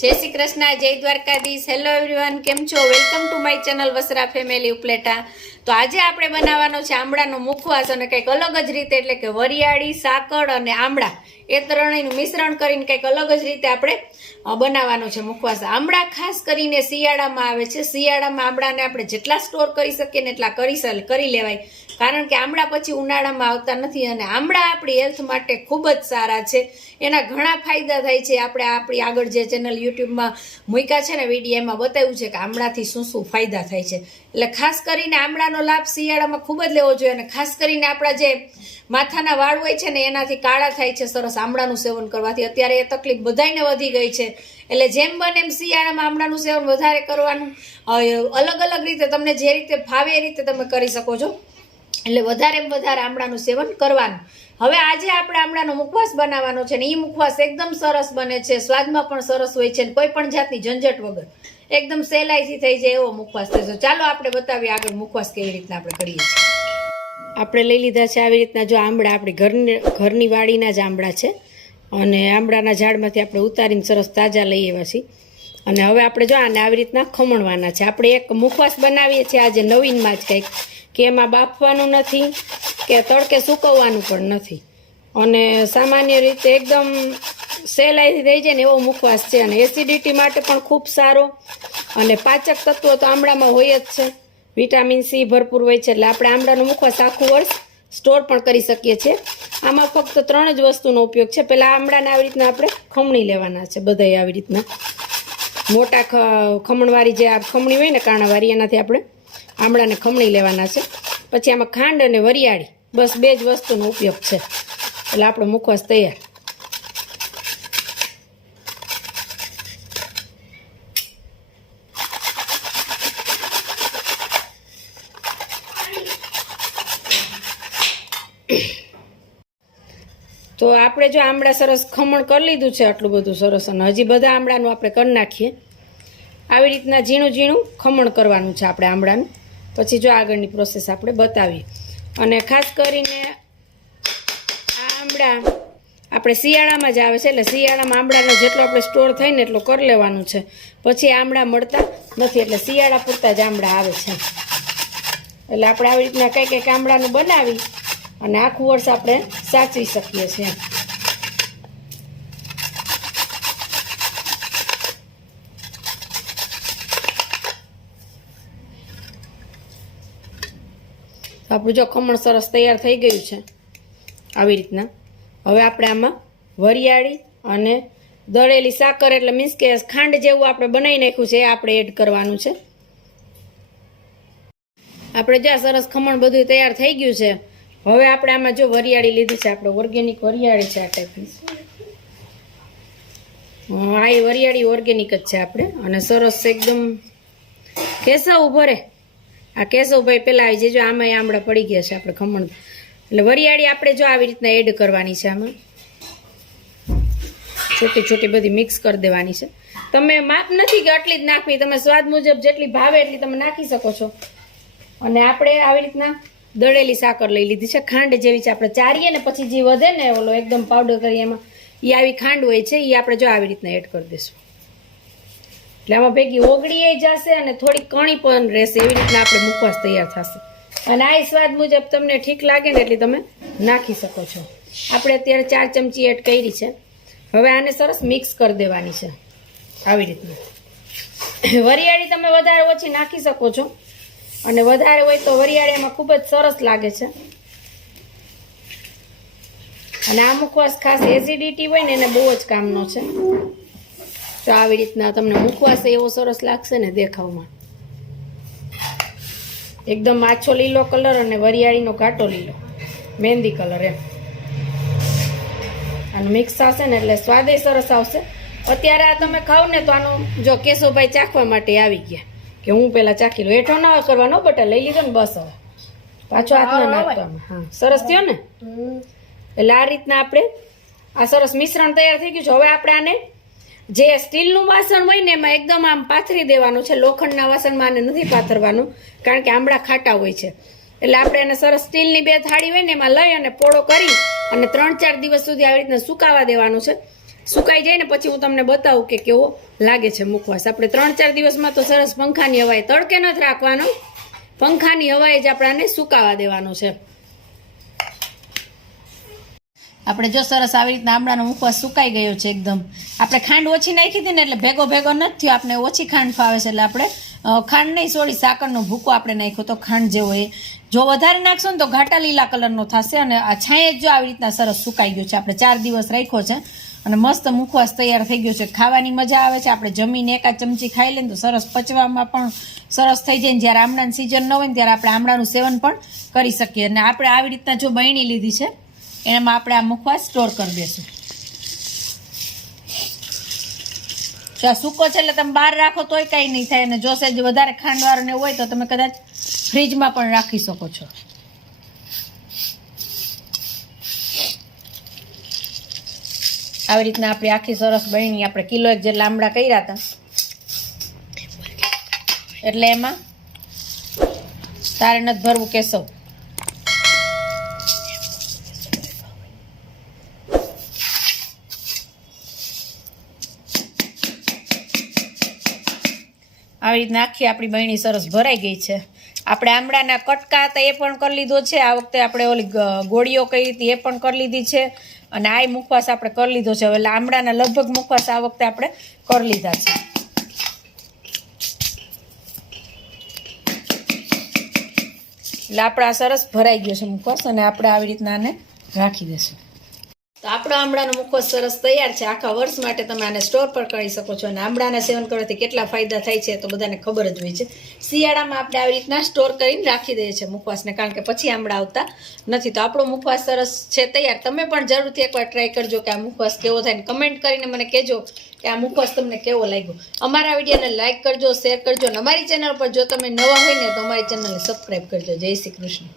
જય શ્રી કૃષ્ણ, જય Dwarkadhish. Hello everyone કેમ છો? Welcome to my channel Vasara family Upleta. તો આજે આપણે બનાવવાનો છે આમળાનો મુખવાસ અને કંઈક અલગ જ રીતે, એટલે કે વરિયાળી સાકર અને આમળા. એ ત્રણેયનું મિશ્રણ કરીને કંઈક અલગ જ રીતે આપણે બનાવવાનું છે મુખવાસ. આમળા ખાસ કરીને શિયાળામાં આવે છે. શિયાળામાં આમળાને આપણે જેટલા સ્ટોર કરી શકીએ ને એટલા કરી કરી લેવાય. કારણ કે આમળા પછી ઉનાળામાં આવતા નથી અને આમળા આપણી હેલ્થ માટે ખૂબ જ સારા છે. એના ઘણા ફાયદા થાય છે. આપણે આપણી આગળ જે ચેનલ યુટ્યુબમાં મૂક્યા છે ને વીડિયો એમાં બતાવ્યું છે કે આમળાથી શું શું ફાયદા થાય છે. એટલે ખાસ કરીને આમળાનો લાભ શિયાળામાં ખૂબ જ લેવો જોઈએ અને ખાસ કરીને આપણા જે માથાના વાળ હોય છે ને એનાથી કાળા થાય છે, સરસ આમળાનું સેવન કરવાથી. અત્યારે એ તકલીફ બધાને વધી ગઈ છે. એટલે જેમ બને એમ શિયાળામાં આમળાનું સેવન વધારે કરવાનું. અલગ અલગ રીતે તમને જે રીતે ફાવે એ રીતે તમે કરી શકો છો. એટલે વધારે વધારે આમળાનું સેવન કરવાનું. હવે આજે આપણે આમળાનો મુખવાસ બનાવવાનો છે ને એ મુખવાસ એકદમ સરસ બને છે. સ્વાદમાં પણ સરસ હોય છે ને કોઈ પણ જાતની ઝંઝટ વગર. એકદમ સહેલાઈથી થઈ જાય એવો મુખવાસ થશે. ચાલો આપણે બતાવીએ આગળ મુખવાસ કેવી રીતના આપણે કરીએ છીએ. આપણે લઈ લીધા છે આવી રીતના જો આંબળા આપણી ઘરની ઘરની વાડીના જ આંબળા છે. અને આંબળાના ઝાડમાંથી આપણે ઉતારીને સરસ તાજા લઈ આવ્યા છીએ. અને હવે આપણે જો આને આવી રીતના ખમણવાના છે. આપણે એક મુખવાસ બનાવીએ છીએ આજે નવીનમાં જ કંઈક, કે એમાં બાફવાનું નથી, કે તડકે સૂકવવાનું પણ નથી. અને સામાન્ય રીતે એકદમ સહેલાઈથી થઈ જાય ને એવો મુખવાસ છે. અને એસિડિટી માટે પણ ખૂબ સારો. અને પાચક તત્વો તો આમળામાં હોય જ છે. વિટામિન સી ભરપૂર હોય છે એટલે આપણે આમળાનું મુખવાસ આખું વર્ષ સ્ટોર પણ કરી શકીએ છીએ. આમાં ફક્ત ત્રણ જ વસ્તુનો ઉપયોગ છે. પહેલાં આમળાને આવી રીતના આપણે ખમણી લેવાના છે બધાય આવી રીતના. મોટા ખમણવાળી જે આ ખમણી હોય ને કાણાવાળી, એનાથી આપણે આમળાને ખમણી લેવાના છે. પછી આમાં ખાંડ અને વરિયાળી બસ બે જ વસ્તુનો ઉપયોગ છે. એટલે આપણો મુખવાસ તૈયાર. તો આપણે જો આમળા સરસ ખમણ કરી લીધું છે આટલું બધું સરસ અને હજી બધા આમળાનું આપણે કરી નાખીએ. આવી રીતના ઝીણું ઝીણું ખમણ કરવાનું છે આપણે આમળાનું. પછી જો આગળની પ્રોસેસ આપણે બતાવીએ. અને ખાસ કરીને આ આમળા આપણે શિયાળામાં જ આવે છે એટલે શિયાળામાં આમળાનો જેટલો આપણે સ્ટોર થાય ને એટલો કરી લેવાનું છે. પછી આમળા મળતા નથી એટલે શિયાળા પૂરતા જ આમળા આવે છે. એટલે આપણે આવી રીતના કંઈક કંઈક આમળાનું બનાવી અને આખું વર્ષ આપણે સાચવી શકીએ છીએ. આપણું જો ખમણ સરસ તૈયાર થઈ ગયું છે આવી રીતના. હવે આપણે આમાં વરિયાળી અને દળેલી સાકર એટલે મીન્સ કે ખાંડ જેવું આપણે બનાવી નાખ્યું છે એ આપણે એડ કરવાનું છે. આપણે જ્યાં સરસ ખમણ બધું તૈયાર થઈ ગયું છે હવે આપણે આમાં જો વરિયાળી લીધી છે આપણે ઓર્ગેનિક વરિયાળી છે આ ટાઈપની હા, એ વરિયાળી ઓર્ગેનિક જ છે આપણે. અને સરસ એકદમ કેસવ ભરે આ કેશવભાઈ પેલા આવી જજો આમાં આમળા પડી ગયા છે આપણે ખમણ. એટલે વરિયાળી આપણે જો આવી રીતના એડ કરવાની છે આમાં. છોટી છોટી બધી મિક્સ કરી દેવાની છે. તમે માપ નથી કે આટલી જ નાખવી તમે સ્વાદ મુજબ જેટલી ભાવે એટલી તમે નાખી શકો છો. અને આપણે આવી રીતના દળેલી સાકર લઈ લીધી છે. ખાંડ જેવી છે આપણે ચારીએ ને પછી જે વધે ને ઓલો એકદમ પાવડર કરીએ એમાં એ આવી ખાંડ હોય છે એ આપણે જો આવી રીતના એડ કરી દઈશું. એટલે આમાં ભેગી ઓગળી જશે અને થોડી કણી પણ રહેશે, એવી રીતના આપણે મુખવાસ તૈયાર થશે. અને આ સ્વાદ મુજબ તમને ઠીક લાગે ને એટલી તમે નાખી શકો છો. આપણે અત્યારે ચાર ચમચી એડ કરી છે. હવે આને સરસ મિક્સ કરી દેવાની છે. આવી રીતના. વરિયાળી તમે વધારે ઓછી નાખી શકો છો. અને વધારે હોય તો વરિયાળી એમાં ખૂબ જ સરસ લાગે છે. અને આ મુખવાસ ખાસ એસિડિટી હોય ને એને બહુ જ કામનો છે. તો આવી રીતના તમને મુખવાસ એવો સરસ લાગશે ને દેખાવમાં. એકદમ આછો લીલો કલર અને વરિયાળીનો ઘાટો લીલો. મહેંદી કલર એમ. અને મિક્સ થશે ને એટલે સ્વાદે સરસ આવશે. અત્યારે આ તમે ખાવ ને તો આનો જો કેશોભાઈ ચાખવા માટે આવી ગયા. કે હું પેલા ચાખી લઉં એઠો ના કરવાનો બટા લઈ લીધો ને બસ હવે. પાછો હાથમાં હા સરસ થયો ને? એટલે આ રીતના આપણે આ સરસ મિશ્રણ તૈયાર થઈ ગયું છે. હવે આપણે આને જે સ્ટીલનું વાસણ હોય ને એમાં એકદમ આમ પાથરી દેવાનું છે. લોખંડના વાસણમાં આને નથી પાથરવાનું કારણ કે આમળા ખાટા હોય છે. એટલે આપણે એને સરસ સ્ટીલની બે થાળી હોય ને એમાં લઈ અને પોળો કરી અને ત્રણ ચાર દિવસ સુધી આવી રીતના સુકાવા દેવાનું છે. સુકાઈ જાય ને પછી હું તમને બતાવું કે કેવો લાગે છે મુખવાસ. આપણે ત્રણ ચાર દિવસમાં તો સરસ પંખાની હવાએ તડકે નથી રાખવાનો. પંખાની હવાએ જ આપણાને સુકાવા દેવાનો છે. આપણે જો સરસ આવી રીતના આમળાનો મુખવાસ સુકાઈ ગયો છે એકદમ. આપણે ખાંડ ઓછી નાખી હતી ને એટલે ભેગો ભેગો નથી થયો. આપણે ઓછી ખાંડ ફાવે છે એટલે આપણે ખાંડ નહીં સોરી સાકરનો ભૂકો આપણે નાખ્યો તો ખાંડ જેવો એ. જો વધારે નાખશો ને તો ઘાટા લીલા કલરનો થશે અને આ છાંયે જો આવી રીતના સરસ સુકાઈ ગયો છે. આપણે ચાર દિવસ રાખ્યો છે. અને મસ્ત મુખવાસ તૈયાર થઈ ગયો છે. ખાવાની મજા આવે છે. આપણે જમીને એકાદ ચમચી ખાઈ લઈને તો સરસ પચવામાં પણ સરસ થઈ જાય ને જ્યારે આમળાની સિઝન ન હોય ને ત્યારે આપણે આમળાનું સેવન પણ કરી શકીએ. અને આપણે આવી રીતના જો બહેણી લીધી છે, એમાં આપણે આ મુખવાસ સ્ટોર કરી દેશું જો આ સૂકો છે એટલે તમે બહાર રાખો તોય કાંઈ નહીં થાય. અને જો સેજ વધારે ખાંડવાળો ને હોય તો તમે કદાચ ફ્રીજમાં પણ રાખી શકો છો. આવી રીતના આપણી આખી સરસ બની આપણે કિલો એક જે લાંબડા કર્યા હતા. એટલે એમાં તારે નથી ભરવું કેશવ. આવી રીતના આખી આપણી બહેણી સરસ ભરાઈ ગઈ છે. આપણે આમળાના કટકા હતા એ પણ કરી લીધો છે. આ વખતે આપણે ઓલી ગોળીઓ કરી હતી એ પણ કરી લીધી છે. અને આ મુખવાસ આપણે કરી લીધો છે. એટલે લાંબડાના લગભગ મુખવાસ આ વખતે આપણે કરી લીધા છે. એટલે આપણે સરસ ભરાઈ ગયો છે મુખવાસ અને આપણે આવી રીતના આને રાખી દઈશું તો આપણા આમળાનો મુખવાસ સરસ તૈયાર છે. આખા વર્ષ માટે તમે આને સ્ટોર પર કરી શકો છો અને આમળાના સેવન કરવાથી કેટલા ફાયદા થાય છે તો બધાને ખબર જ હોય છે. શિયાળામાં આપણે આવી રીતના સ્ટોર કરીને રાખી દઈએ છીએ મુખવાસને, કારણ કે પછી આમળા આવતા નથી. તો આપણો મુખવાસ સરસ છે, તૈયાર. તમે પણ જરૂરથી એકવાર ટ્રાય કરજો કે આ મુખવાસ કેવો થાય ને કમેન્ટ કરીને મને કહેજો કે આ મુખવાસ તમને કેવો લાગ્યો. અમારા વિડીયોને લાઇક કરજો શેર કરજો અને અમારી ચેનલ પર જો તમે નવા હોય ને તો અમારી ચેનલને સબસ્ક્રાઈબ કરજો. જય શ્રી કૃષ્ણ.